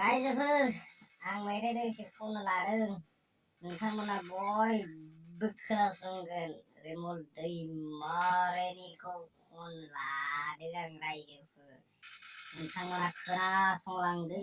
रायजोफोर आं मेथाइ दोंसे खननो लादों नोंथांमोना बयबो खोनासंगोन रिमल दैमारिनिखौ खनलादों आं रायजोफोर नोंथांमोना खोनासंलांदो